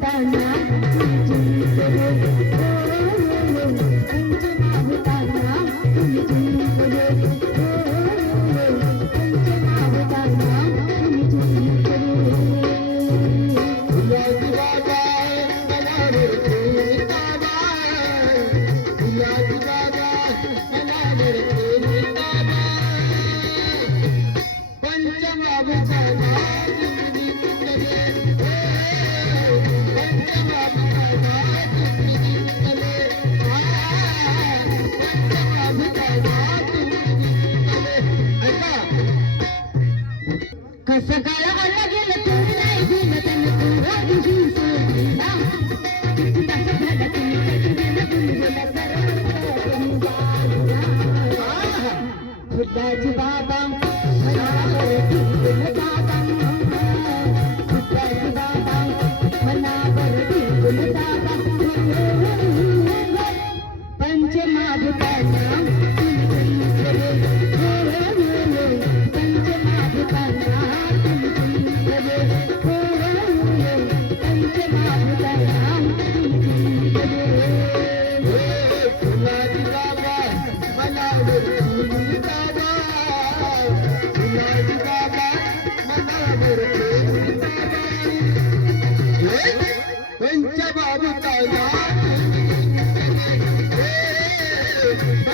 だな。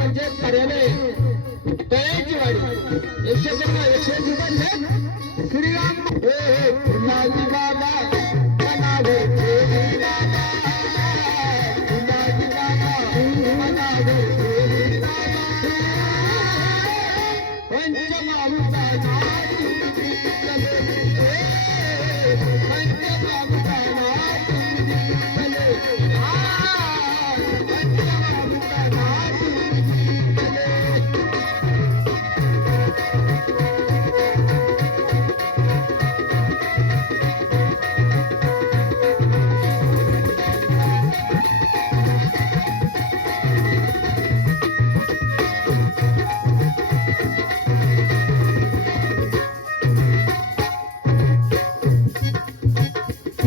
पंचायत कार्यालय तळ्याची वाडी. एकशे पंधरा एकशे श्रीराम हे बाबा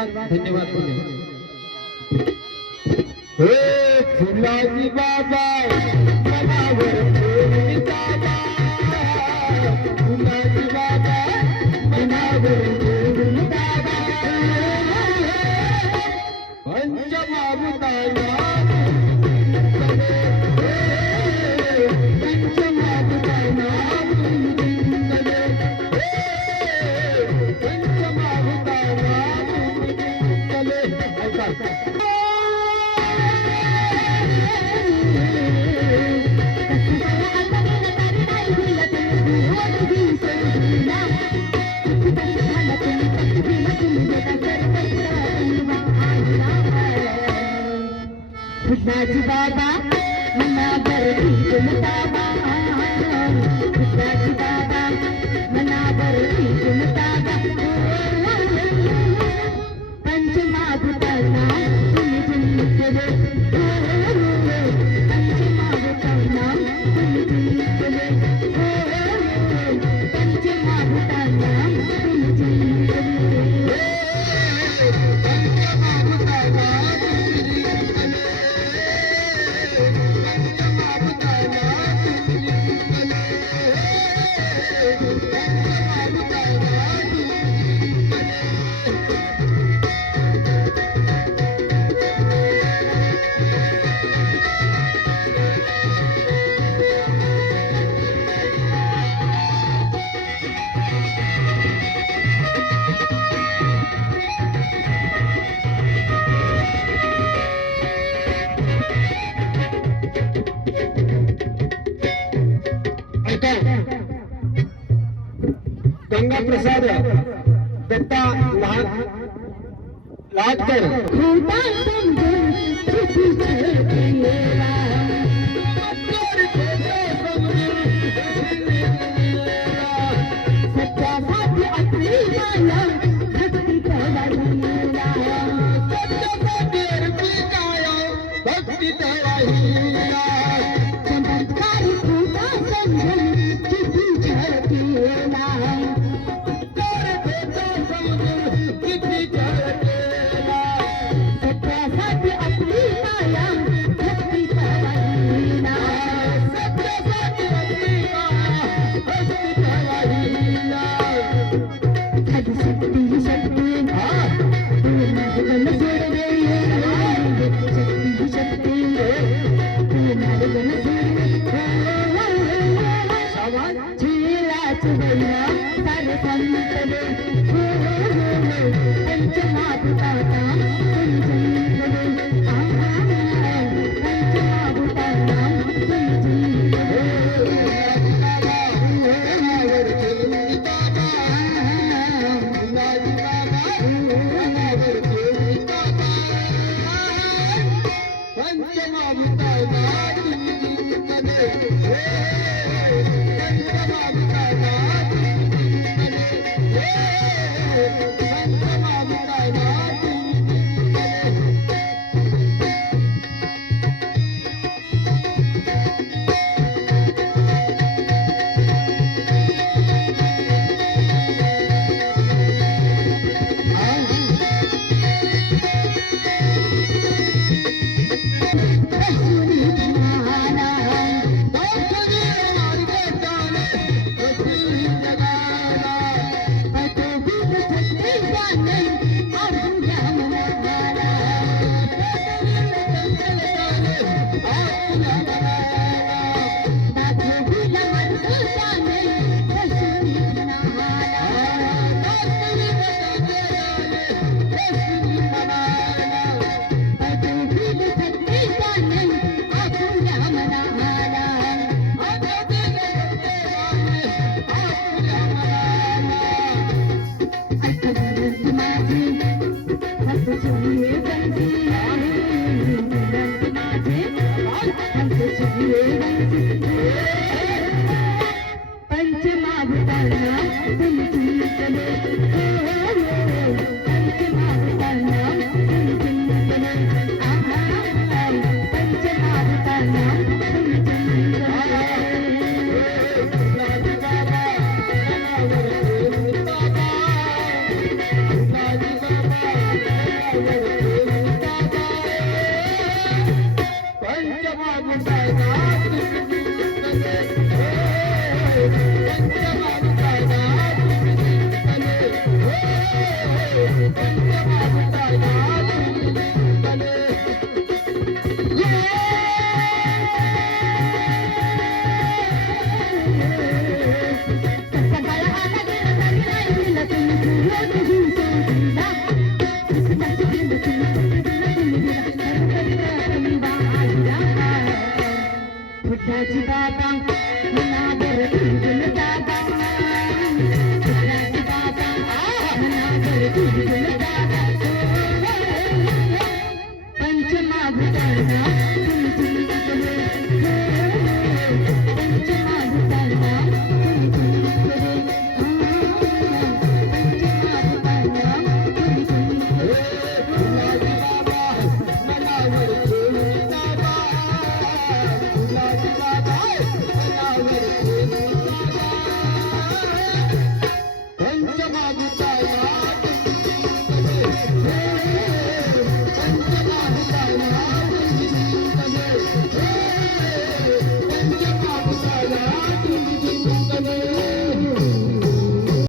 धन्यवाद धन्यवाद धन्यवाद बाबा Thank you. खुदाजी बाबा मना बरती तुम बाबा। मना बरती तुम बाबा पंचमा भूताना पंचमा भूताना तुम तुम चले पंचमा भूताना तुम વાત કર मागता